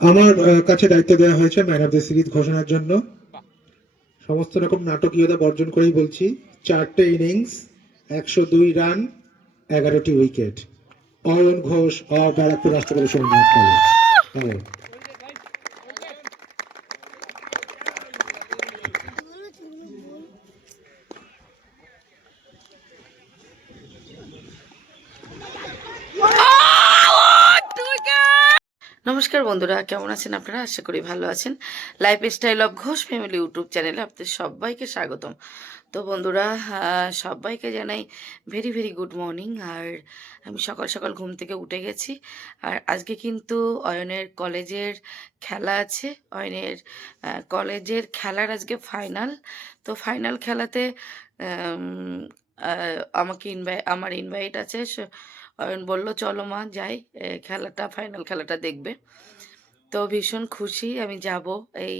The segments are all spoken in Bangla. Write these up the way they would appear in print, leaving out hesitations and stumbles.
আমার কাছে দায়িত্ব দেওয়া হয়েছে ম্যান অফ দ্য সিরিজ ঘোষণার জন্য। সমস্ত রকম নাটকীয়তা বর্জন করেই বলছি, 4টে ইনিংস, 102 রান, 11টি wicket. Ayan Ghosh of Barrackpore Rashtrakabi Surendranath college. নমস্কার বন্ধুরা, কেমন আছেন আপনারা? আশা করি ভালো আছেন। Lifestyle of Ghosh family YouTube চ্যানেলে আপনাদের সবাইকে স্বাগতম। তো বন্ধুরা, সবাইকে জানাই ভেরি ভেরি গুড মর্নিং। আর আমি সকাল সকাল ঘুম থেকে উঠে গেছি। আর আজকে কিন্তু অয়নের কলেজের খেলা আছে। অয়নের কলেজের খেলার আজকে ফাইনাল। তো ফাইনাল খেলাতে আমাকে আমার ইনভাইট আছে। অয়ন বলল চলো মা যাই, খেলাটা ফাইনাল খেলাটা দেখবে। তো ভীষণ খুশি, আমি যাব। এই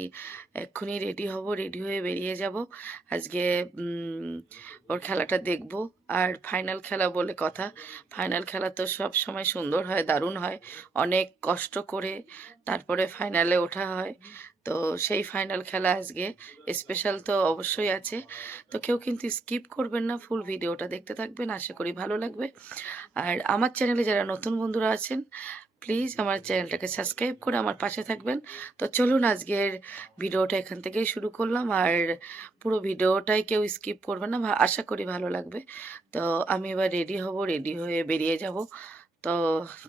এক্ষুনি রেডি হব, রেডি হয়ে বেরিয়ে যাব। আজকে ওর খেলাটা দেখব। আর ফাইনাল খেলা বলে কথা, ফাইনাল খেলা তো সব সময় সুন্দর হয়, দারুণ হয়। অনেক কষ্ট করে তারপরে ফাইনালে ওঠা হয়। তো সেই ফাইনাল খেলা আজকে স্পেশাল তো অবশ্যই আছে। তো কেউ কিন্তু স্কিপ করবেন না, ফুল ভিডিওটা দেখতে থাকবেন, আশা করি ভালো লাগবে। আর আমার চ্যানেলে যারা নতুন বন্ধুরা আছেন, প্লিজ আমার চ্যানেলটাকে সাবস্ক্রাইব করে আমার পাশে থাকবেন। তো চলুন আজকের ভিডিওটা এখান থেকেই শুরু করলাম। আর পুরো ভিডিওটাই কেউ স্কিপ করবে না, আশা করি ভালো লাগবে। তো আমি এবার রেডি হব, রেডি হয়ে বেরিয়ে যাব। তো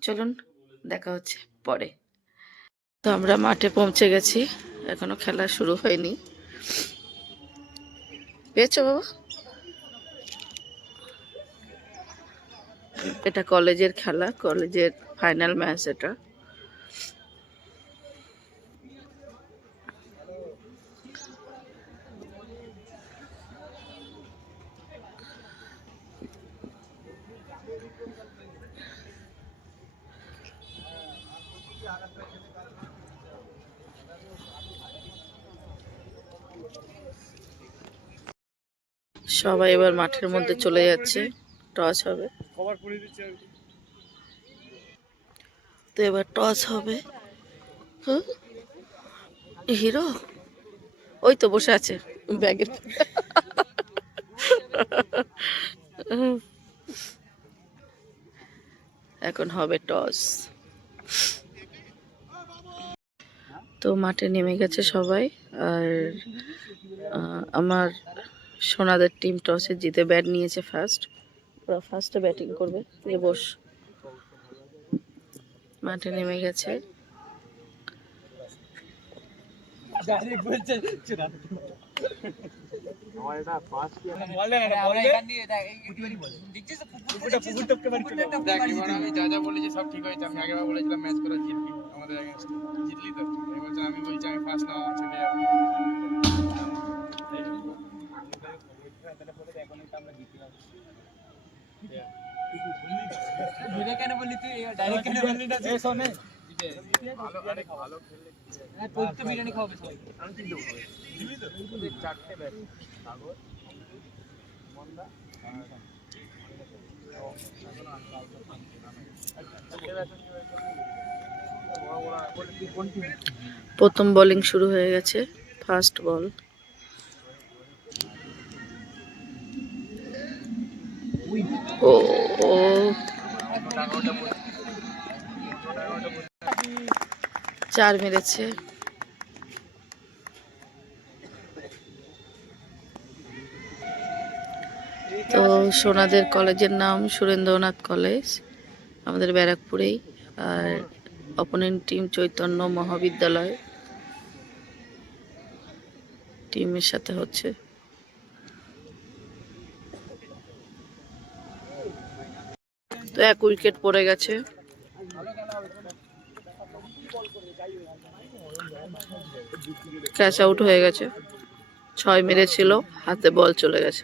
চলুন, দেখা হচ্ছে পরে। তো আমরা মাঠে পৌঁছে গেছি, এখনো খেলা শুরু হয়নি। পেয়েছো বাবা? এটা কলেজের খেলা, কলেজের ফাইনাল ম্যাচ এটা। সবাই এবার মাঠের মধ্যে চলে যাচ্ছে, টস হবে। তো এবার টস হবে। হ্যাঁ, হিরো ওই তো বসে আছে ব্যাগের। এখন হবে টস। তো মাঠে নেমে গেছে সবাই। আর আমার সোনাদের টিম টসে জিতে ব্যাট নিয়েছে ফার্স্ট। ওরা ফার্স্টে ব্যাটিং করবে। বস, মাঠে নেমে গেছে। আমি যা যা বলেছি সব ঠিক হয়েছে। আমি আগেবার বলেছিলাম ম্যাচ করে জিতবি, আমাদের জিতলি তো। এবছর আমি বলছি আমি ফার্স্ট না চলে যাবো। কেন বললি তুই ডাইরেক্ট কেন বললি না? ভালো, অনেক ভালো খেললে তোর তো বিরিয়ানি খাওয়াবে সবাই। আমি কিন্তু খাবো, দিবি তো? 4টে ব্যাট, সাগর, মন্দা, প্রথম বোলিং শুরু হয়ে গেছে, ফার্স্ট বল। ও 4 মেরেছে। তো সোনাদের কলেজের নাম সুরেন্দ্রনাথ কলেজ, আমাদের ব্যারাকপুরেই। আর অপোনেন্ট টিম চৈতন্য মহাবিদ্যালয় টিমের সাথে হচ্ছে। তো 1 উইকেট পড়ে গেছে। ক্যাচ আউট হয়ে গেছে। 6 মেরেছিল, হাতে বল চলে গেছে।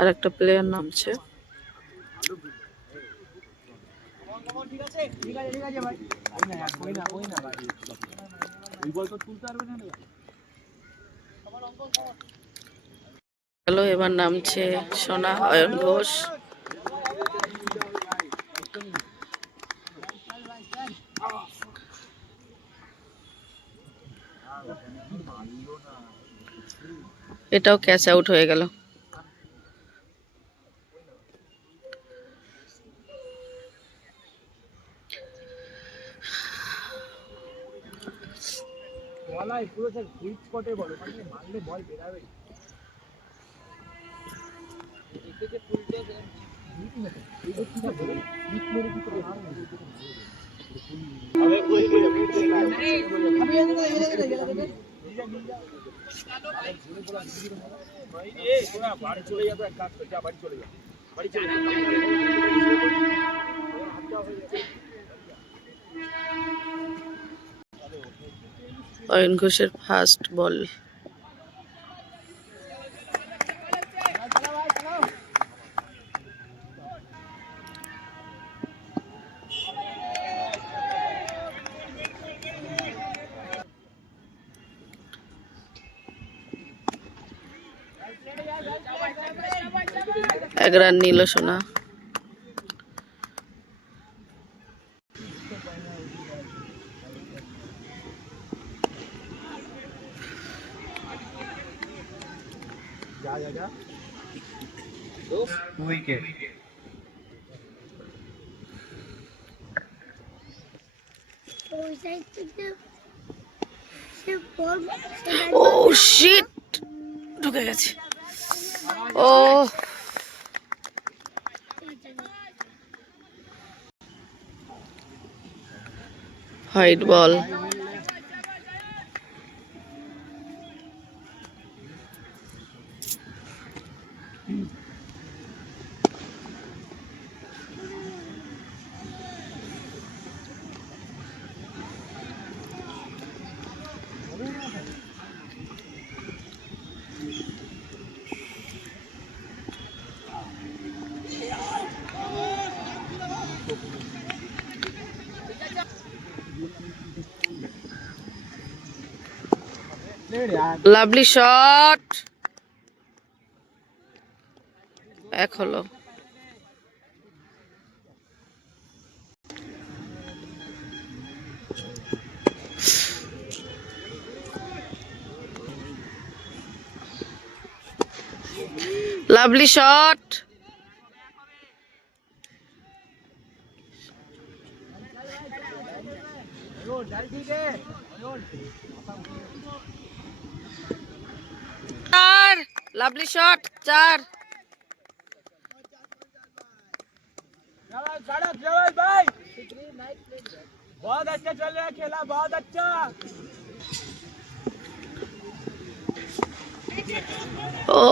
আর একটা প্লেয়ার নামছে। হ্যালো, এবার নামছে সোনা অয়ন ঘোষ। এটাও ক্যাচ আউট হয়ে গেল। বলাই পুরো স্যার সুইট স্পটে বল, ওখানে মারলে বল বেরাবে। এদিকে ফুলতে হিট মেরে এই যে কি বলে হিট মেরে কি করে আরে কই গেল আমি এদিকে ভাই এই তোরা বাড়ি চলে যা, তো এক কাজ কর, যা বাড়ি চলে যা, বাড়ি চলে যা। অয়ন ঘোষের ফার্স্ট বল। এক রান নিল সোনা। উইকেট। ও শিট, ঢুকে গেছে। ও হোয়াইট বল। লাভলি শট, এক হলো। লাভলি শট, চার। লাভলি শট, চার। भाई बहुत अच्छा चल रहा है खेला, बहुत अच्छा। ও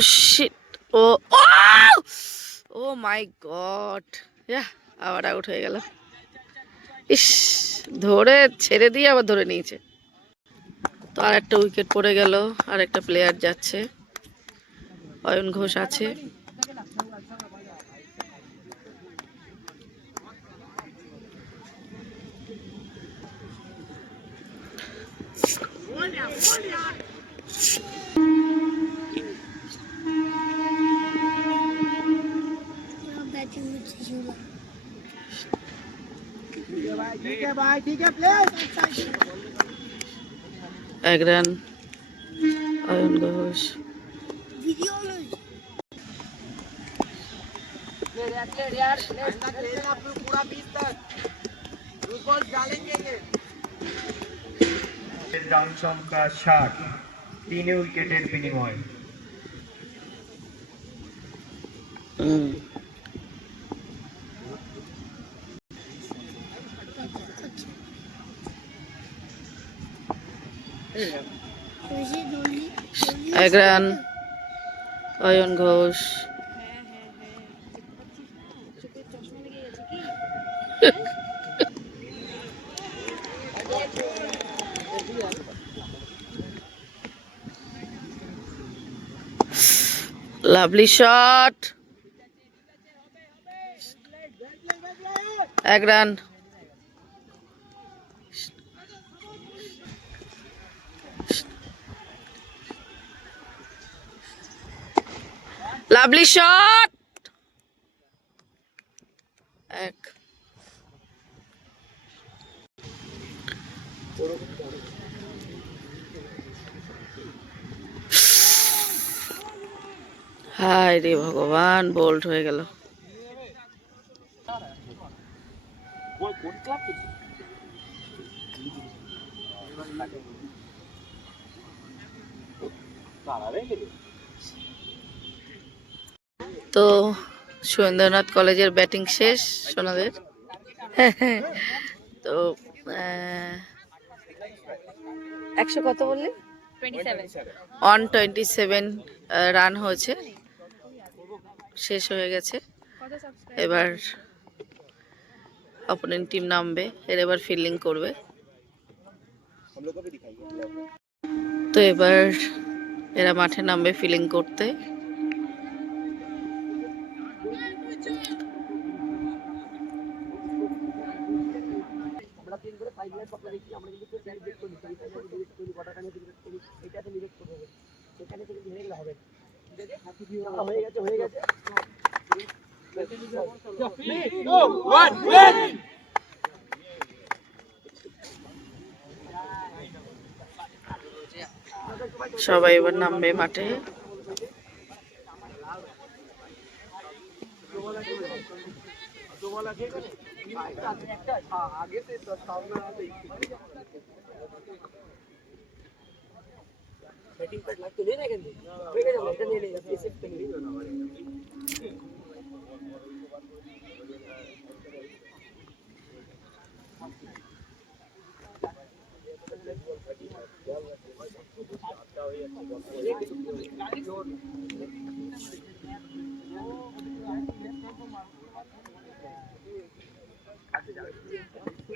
শিট, ও ও মাই গড, আবার আউট হয়ে গেল। ইস, ধরে ছেড়ে দিয়ে আবার ধরে নিয়েছে। তো আর একটা উইকেট পড়ে গেল, আর একটা প্লেয়ার যাচ্ছে। অয়ন ঘোষ আছে। ठीक है भाई, ठीक है प्लीज। এক রান অয়ন ঘোষ। पूरा 20 तक बॉल डालेंगे ये। রান সংখ্যা 60, 3 উইকেটের বিনিময়ে। এক run Ayan Ghosh. Lovely shot, এক রান। Lovely shot. এক। হায় রে ভগবান, বোল্ড হয়ে গেল। তো সুরেন্দ্রনাথ কলেজের ব্যাটিং শেষ সোনাদের। তো 100 কত বললি? 127 রান হয়েছে, শেষ হয়ে গেছে। এবার অপোনেন্ট টিম নামবে, এর এবার ফিল্ডিং করবে। তো এবার এরা মাঠে নামবে ফিল্ডিং করতে। সবাই এবার নামবে মাঠে।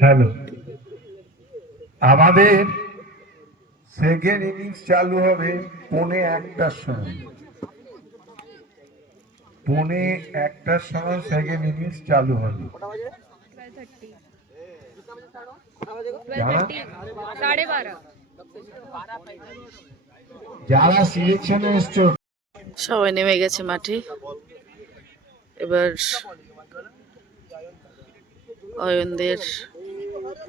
হ্যালো, আমাদের সেকেন্ড ইনিংস চালু হবে 1:45-র সময়। 1:45-র সময় সেকেন্ড ইনিংস চালু হবে। যারা সিলেকশনে এসছো সবাই নেমে গেছে মাঠে। এবার অয়নদের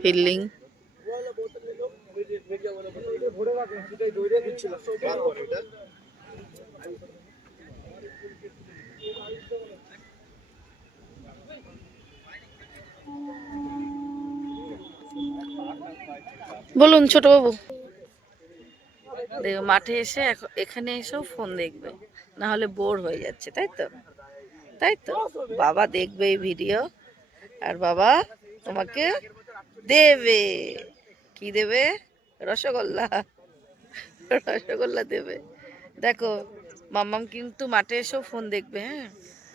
ফিল্ডিং। বলুন ছোট বাবু। দেখো মাঠে এসে এখানে এসেও ফোন দেখবে, না হলে বোর হয়ে যাচ্ছে, তাই তো? তাই তো বাবা দেখবে এই ভিডিও, আর বাবা তোমাকে দেবে। কি দেবে? রসগোল্লা। রসগোল্লা দেবে। দেখো মাম্মাম কিন্তু মাঠে এসেও ফোন দেখবে। হ্যাঁ,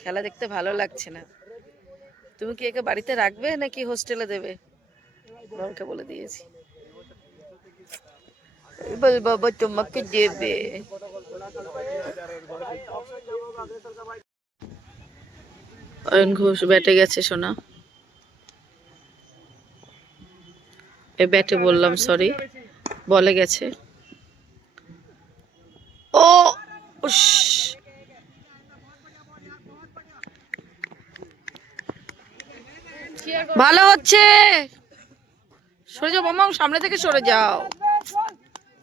খেলা দেখতে ভালো লাগছে না। তুমি কি একে বাড়িতে রাখবে নাকি হোস্টেলে দেবে? বাবাকে বলে দিয়েছি, বল বাবা তোমাকে দেবে। অয়ন ঘোষ ব্যাটে গেছে সোনা। এ ব্যাটে বললাম, সরি, বলে গেছে। ও উস, ভালো হচ্ছে। সরে যাও মামা, সামনে থেকে সরে যাও,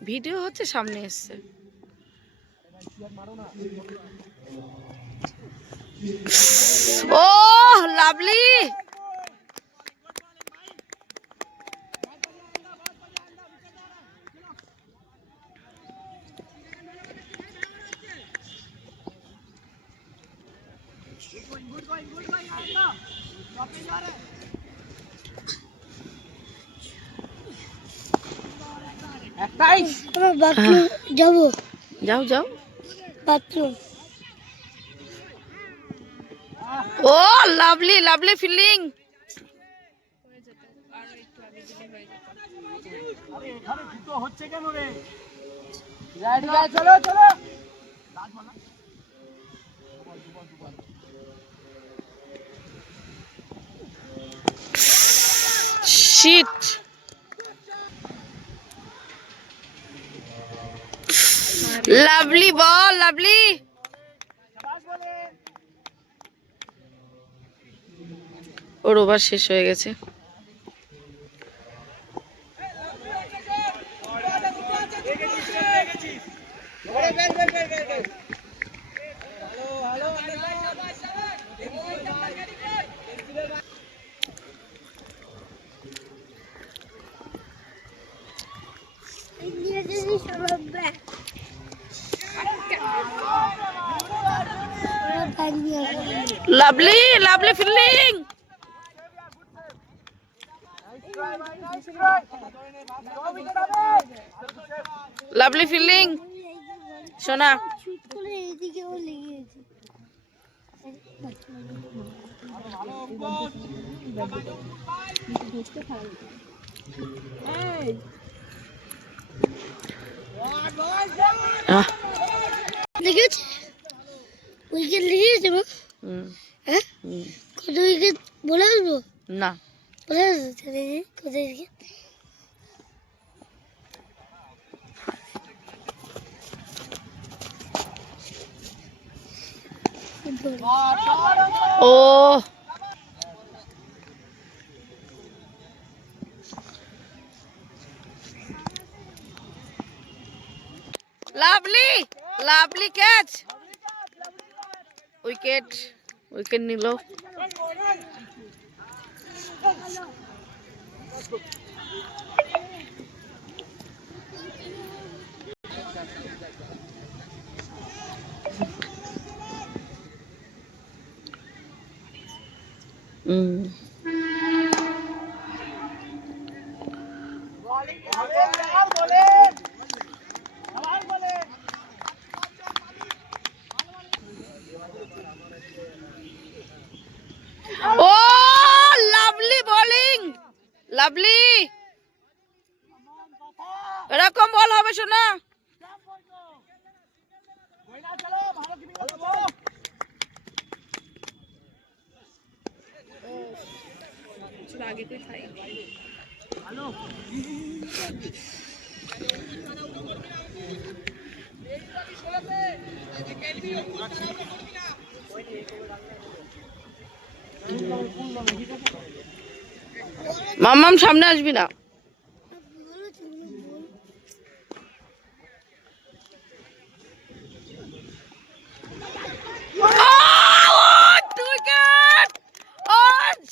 ভিডিও হচ্ছে, সামনে এসছে। ও লাভলি। যাবো, যাও যাও। বাথরুম। ও লাভলি, লাভলি ফিল্ডিং। চলো চলো। শিট। লাভলি বল, লাভলি। ওর ওভার শেষ হয়ে গেছে। Lovely, lovely fielding. Lovely fielding সোনা। লিখেছে উইকেট লিখেছে মা? হ্যাঁ, কত উইকেট বলে আসবো? না, বলে আসবো কোথায় উইকেট? ও lovely, lovely catch, wicket, wicket নিল। ও লাভলি বোলিং, লাভলি। এরকম বল হবে শোনা। মাম্মাম সামনে আসবি না।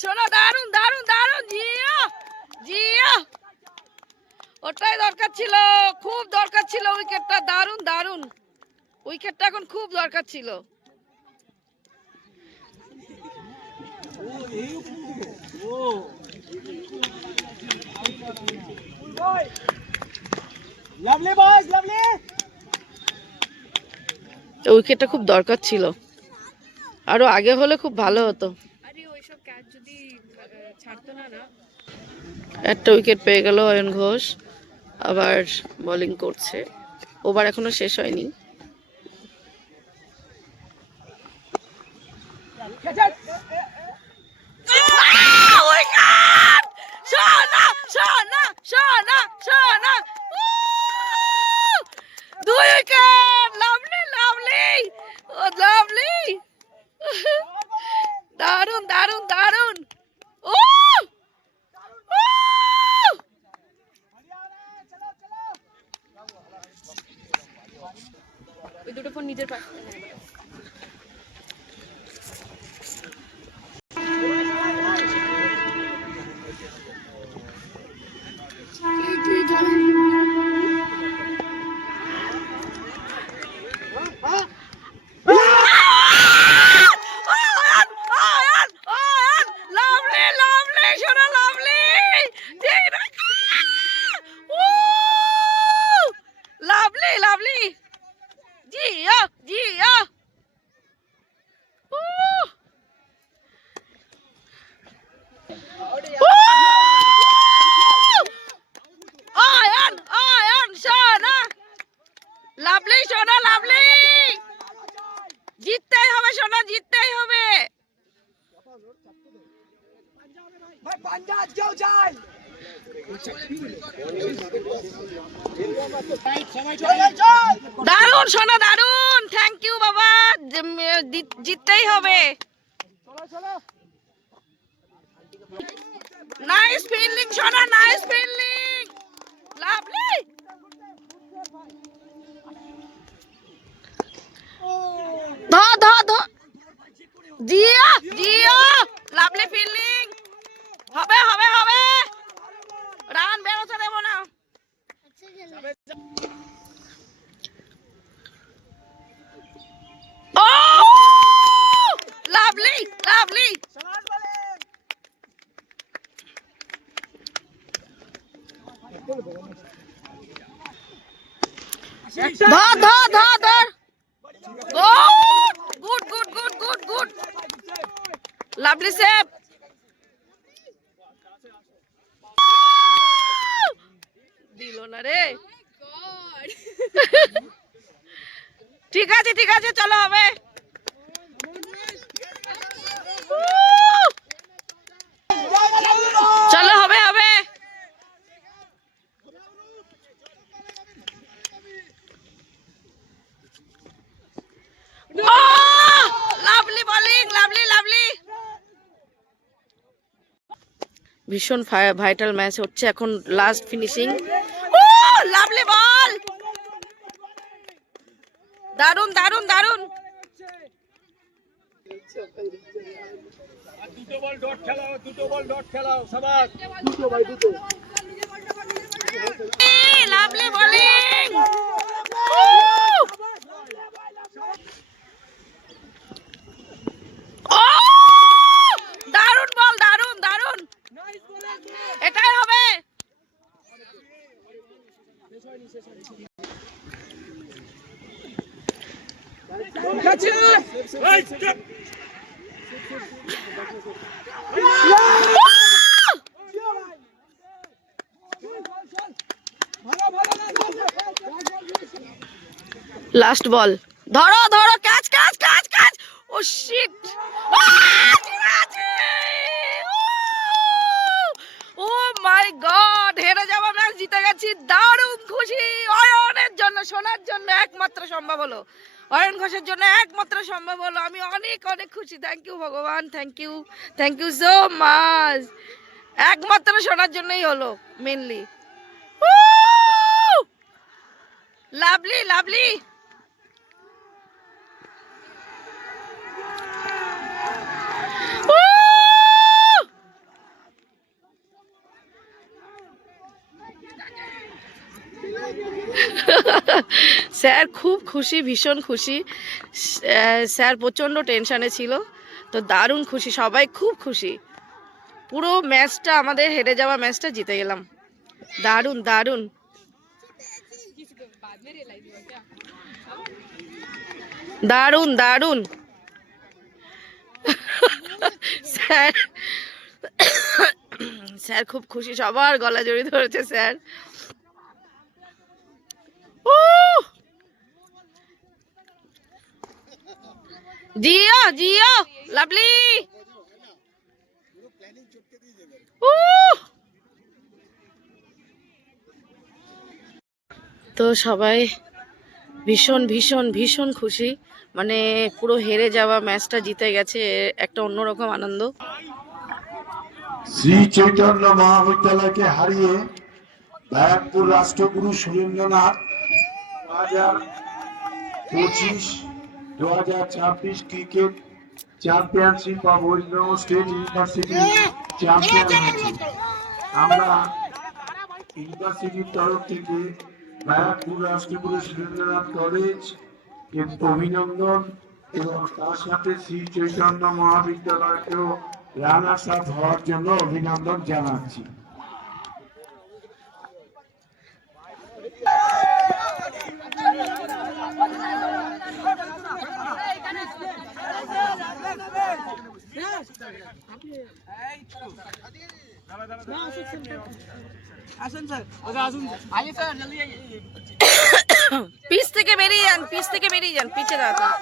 শোনা দারুন দারুন দারুন, জিয়া জিয়া, ওটাই দরকার ছিল, খুব দরকার ছিল উইকেটটা। দারুন দারুন, উইকেটটা এখন খুব দরকার ছিল। উইকেটটা খুব দরকার ছিল, আরো আগে হলে খুব ভালো হতো। একটা উইকেট পেয়ে গেল অয়ন ঘোষ, আবার বোলিং করছে। ওভার এখনো শেষ হয়নি। দুই উইকেট, লাভলি লাভলি, ও লাভলি, দারুন দারুন দারুন। ও ওই দুটো ফোন নিজের পাশে। লাভলি সোনা, লাভলি, জিততেই হবে সোনা, জিততেই হবে। দারুন সোনা দারুন, থ্যাংক ইউ বাবা, জিততেই হবে। নাইস ফিল্ডিং সোনা, নাইস ফিল্ডিং, লাভলি। ধর ধর ধর, জিও জিও, লাভলি ফিল্ডিং, হবে হবে হবে, রান বেরোতে দেবো না। ও লাভলি লাভলি, ধর ধর ধর ধর, good good good good good, lovely save. দিল না রে। ঠিক আছে ঠিক আছে, চলো হবে। চলো হবে হবে। Lovely bowling, lovely lovely. ভীষণ ভাইটাল ম্যাচ হচ্ছে এখন, লাস্ট ফিনিশিং। লাভলি বল, দারুন দারুন দারুন। দুটো বল ডট খেলাও, দুটো বল ডট খেলাও, সবাই দুটো ভাই দুটো। লাভলি বোলিং, দারুন বল, দারুন দারুন, এটাই হবে। লাস্ট বল, ধরো ধরো, ক্যাচ ক্যাচ ক্যাচ ক্যাচ। ও শিট, ও মাই গড, হেরে যাওয়া ম্যাচ জিতে গেছি। দারুণ খুশি অয়নের জন্য, সোনার জন্য একমাত্র সম্ভব হলো, অয়ন ঘোষের জন্য একমাত্র সম্ভব হলো। আমি অনেক অনেক খুশি, থ্যাংক ইউ ভগবান, থ্যাংক ইউ সো মাচ। একমাত্র সোনার জন্যই হলো মেনলি। Lovely lovely. স্যার খুব খুশি, ভীষণ খুশি। স্যার প্রচণ্ড টেনশনে ছিল, তো দারুণ খুশি, সবাই খুব খুশি। পুরো ম্যাচটা, আমাদের হেরে যাওয়া ম্যাচটা জিতে গেলাম। দারুণ দারুণ, দারুণ দারুণ। স্যার স্যার খুব খুশি, সবার গলা জড়িয়ে ধরেছে স্যার। জিও জিও, লাভলি। তো সবাই ভীষণ ভীষণ ভীষণ খুশি, মানে পুরো হেরে যাওয়া ম্যাচটা জিতে গেছে, একটা অন্যরকম আনন্দ। শ্রী চৈতন্য মহাবিদ্যালয়কে হারিয়ে Barrackpore Rashtraguru Surendranath 2025-2026 cricket championship of West Bengal state university champion হয়েছে। আমরা ইউনিভার্সিটির তরফ থেকে ব্যারাকপুর রাষ্ট্রগুরু সুরেন্দ্রনাথ কলেজ অভিনন্দন, এবং তার সাথে শ্রী চৈতন্য মহাবিদ্যালয়কেও রানার্স আপ হওয়ার জন্য অভিনন্দন জানাচ্ছি। পিচ থেকে বেরিয়ে যান, পিচ থেকে বেরিয়ে যান, পিছে দাঁড়ান।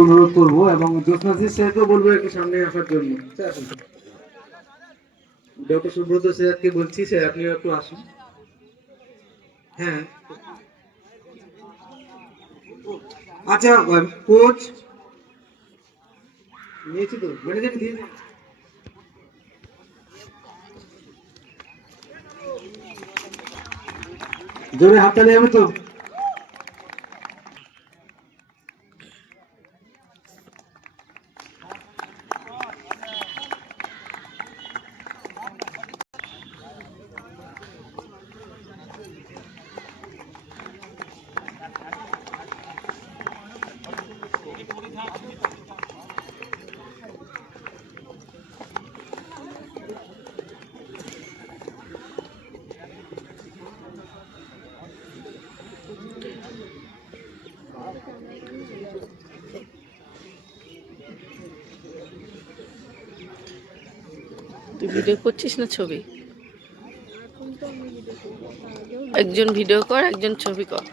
অনুরোধ করবো এবং জ্যোৎস্নাশিস স্যারকেও বলবো একটু সামনে আসার জন্য। ডক্টর সুব্রত স্যারকে বলছি, স্যার আপনিও একটু আসুন। হ্যাঁ, আচ্ছা কোচ নিয়েছি তো, ম্যানেজার দিয়ে দিন। জোরে হাততালি হবে তো? তুই ভিডিও করছিস না ছবি? একজন ভিডিও কর, একজন ছবি কর।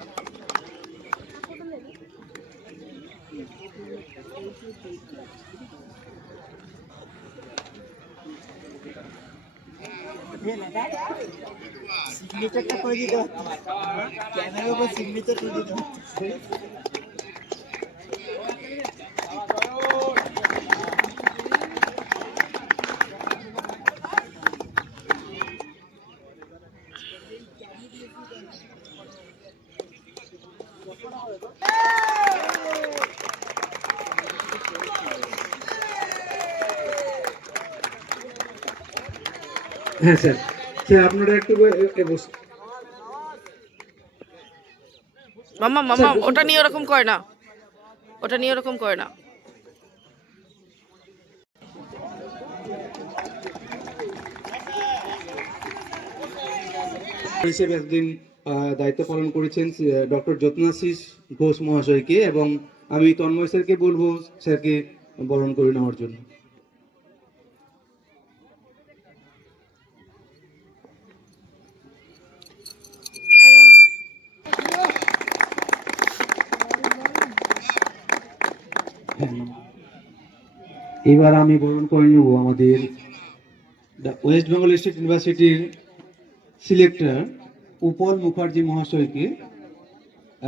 সিগনেচারটা করে দিতে ক্যামেরার উপর সিগনেচার করে দিতে। হ্যাঁ স্যার, স্যার আপনারা একটু বসুন। মামা মামা ওটা নিয়ে ওরকম করে না, ওটা নিয়ে ওরকম করে না। হিসেবে একদিন দায়িত্ব পালন করেছেন ডক্টর জ্যোৎস্নাশিস ঘোষ মহাশয়কে, এবং আমি তন্ময় স্যারকে বলবো স্যারকে বরণ করে নেওয়ার জন্য। এবার আমি বরণ করে নেব আমাদের ওয়েস্ট বেঙ্গল স্টেট ইউনিভার্সিটির সিলেক্টর উপল মুখার্জি মহাশয়কে,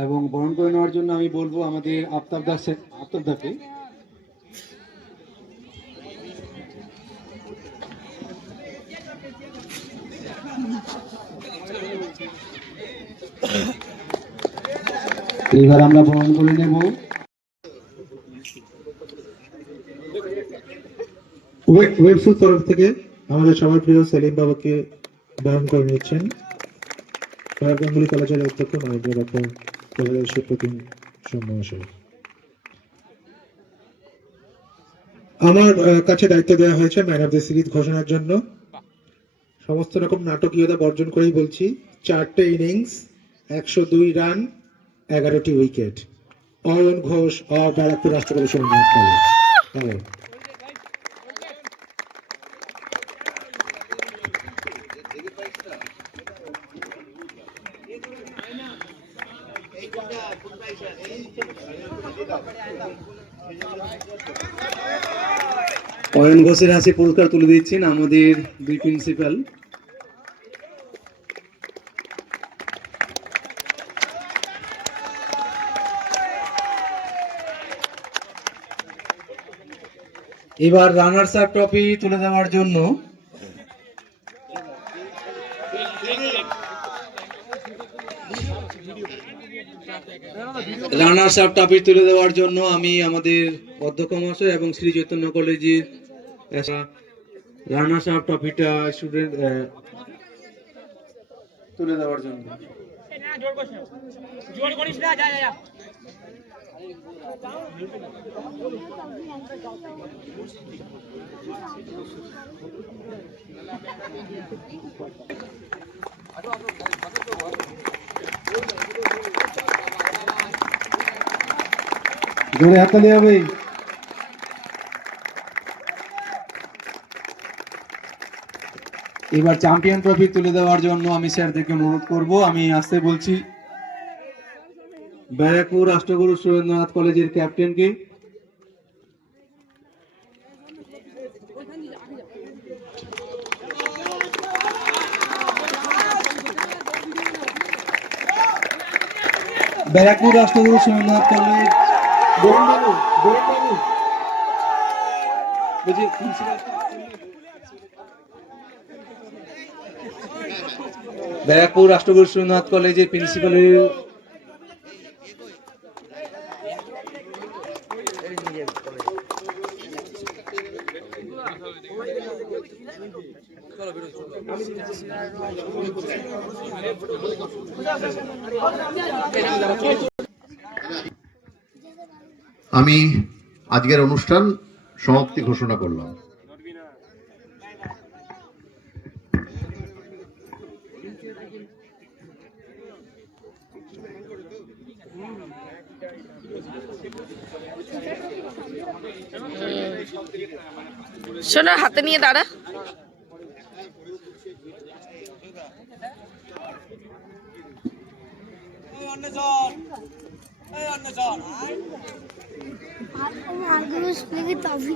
এবং বরণ করে নেওয়ার জন্য আমি বলবো আমাদের আফতাবদাকে। এবার আমরা বরণ করে নেব ওয়েবসুট তরফ থেকে আমাদের সবার প্রিয় সেলিম বাবুকে বরণ করে নিচ্ছেন রয়্যাল বেঙ্গলি কলেজের অধ্যক্ষ মাননীয় ডক্টর প্রফেসর সুপ্রতিম সোম মহাশয়। আমার কাছে দায়িত্ব দেওয়া হয়েছে ম্যান অফ দ্য সিরিজ ঘোষণার জন্য। সমস্ত রকম নাটকীয়তা বর্জন করেই বলছি, 4টে ইনিংস, 102 রান, 11টি wicket. Ayan Ghosh of Barrackpore Rashtrapati Samaj college. Ayan ঘোষের হাতে পুরস্কার তুলে দিচ্ছেন আমাদের দুই প্রিন্সিপাল। এবার রানার্স আপ ট্রফি তুলে দেওয়ার জন্য আমি আমাদের অধ্যক্ষ মহাশয় এবং শ্রী চৈতন্য কলেজের রানার্স আপ ট্রফিটা স্টুডেন্ট তুলে দেওয়ার জন্য। জোরে হাততালি হবে। এবার চ্যাম্পিয়ন ট্রফি তুলে দেওয়ার জন্য আমি স্যারদেরকে অনুরোধ করব। আমি আসতে বলছি ব্যারাকপুর রাষ্ট্রগুরু সুরেন্দ্রনাথ কলেজের ক্যাপ্টেনকে। ব্যারাকপুর রাষ্ট্রগুরু সুরেন্দ্রনাথ কলেজ বরুণবাবু বলছি ব্যারাকপুর রাষ্ট্রগুরু সুরেন্দ্রনাথ কলেজের প্রিন্সিপালের আমি আজকের অনুষ্ঠান সমাপ্তি ঘোষণা করলাম। শোনো, হাতে নিয়ে দাঁড়া। আগ্রহ শুনে টফি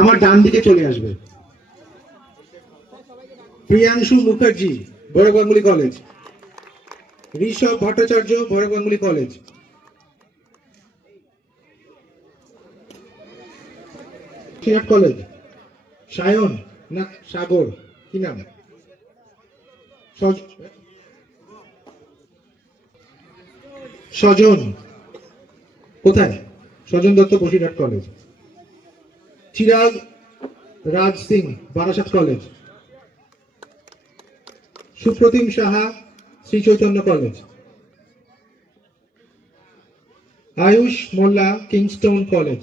আমার ডান দিকে চলে আসবে Priyanshu Mukherjee, Bhairab Ganguly college. Rishabh Bhattacharya, Bhairab Ganguly college. Sirat college. Sayan না সাগর, কি নাম? সজন কোথায়? Sajan Dutta, Basirhat college. Chirag Raj Singh, Barasat college. Supratim Saha, Shri Chaitanya college. Ayush Molla, Kingston college.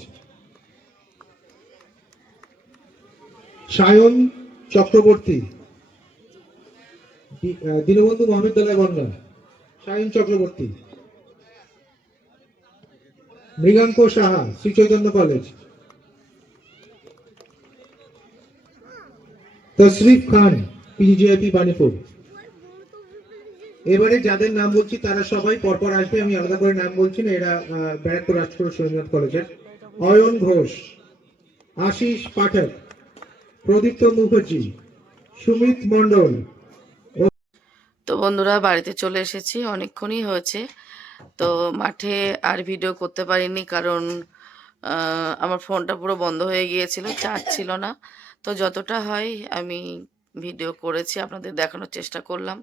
Sayan Chakraborty, Dinabandhu Mahavidyalaya Bongaon. Sayan Chakraborty. Mriganka Saha, Shri Chaitanya college. Tashrif Khan, PGIP Banipur. এবারে যাদের নাম বলছি তারা সবাই পরপর আসবে, আমি আলাদা করে নাম বলছি না। এরা ব্যারাকপুর রাষ্ট্রগুরু সুরেন্দ্রনাথ কলেজের। অয়ন ঘোষ, আশিস পাঠক, প্রদীপ্ত মুখার্জি, সুমিত মণ্ডল। তো বন্ধুরা, বাড়িতে চলে এসেছি, অনেকক্ষণই হয়েছে। তো মাঠে আর ভিডিও করতে পারিনি, কারণ আমার ফোনটা পুরো বন্ধ হয়ে গিয়েছিল, চার্জ ছিল না। তো যতটা হয় আমি ভিডিও করেছি, আপনাদের দেখানোর চেষ্টা করলাম।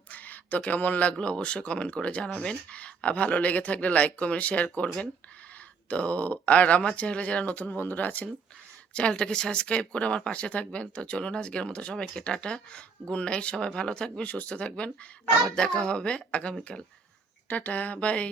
তো কেমন লাগলো অবশ্যই কমেন্ট করে জানাবেন, আর ভালো লেগে থাকলে লাইক কমেন্ট শেয়ার করবেন। তো আর আমার চ্যানেলে যারা নতুন বন্ধুরা আছেন, চ্যানেলটাকে সাবস্ক্রাইব করে আমার পাশে থাকবেন। তো চলুন, আজকের মতো সবাইকে টাটা, গুড নাইট। সবাই ভালো থাকবেন, সুস্থ থাকবেন। আবার দেখা হবে আগামীকাল। Tata, by.